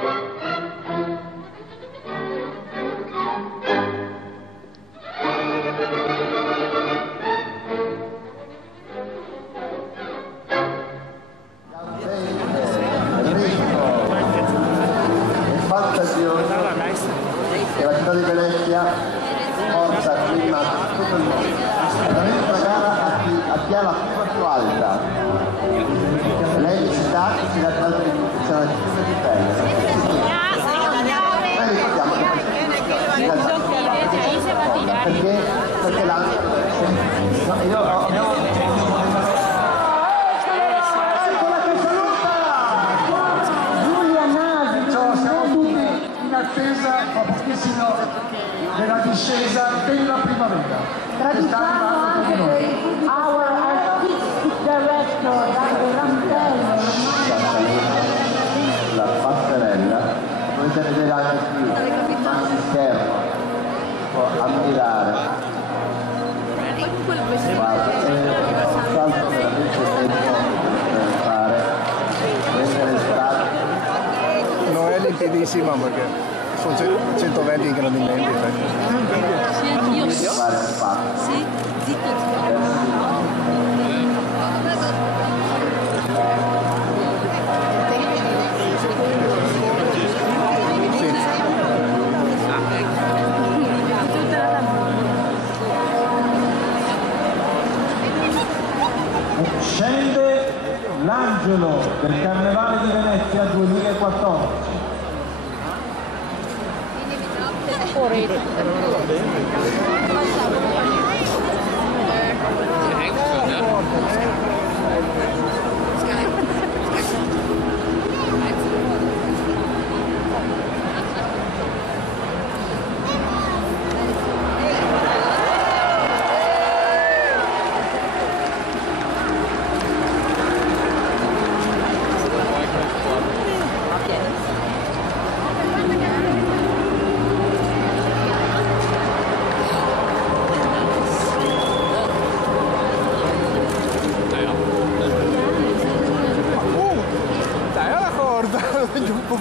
E la città di Venezia porta prima tutto il mondo. Veramente una gara a chi ha la curva più alta. Lei ci sa che si dà tanto di tutti, c'è una città di bella. Noi ricordiamo che perché l'altro fa pochissimo della discesa della primavera. Our artistic director, Dante Rantello. La passerella, potete vedere anche qui il schermo, può ammirare. Guarda, è un salto veramente tempo per fare, prendere strada. Non è limpidissima perché sono 120 ingrandimenti. Fare un fatto. Sì, zitto. Scende l'angelo del Carnevale di Venezia 2014. Giù un po'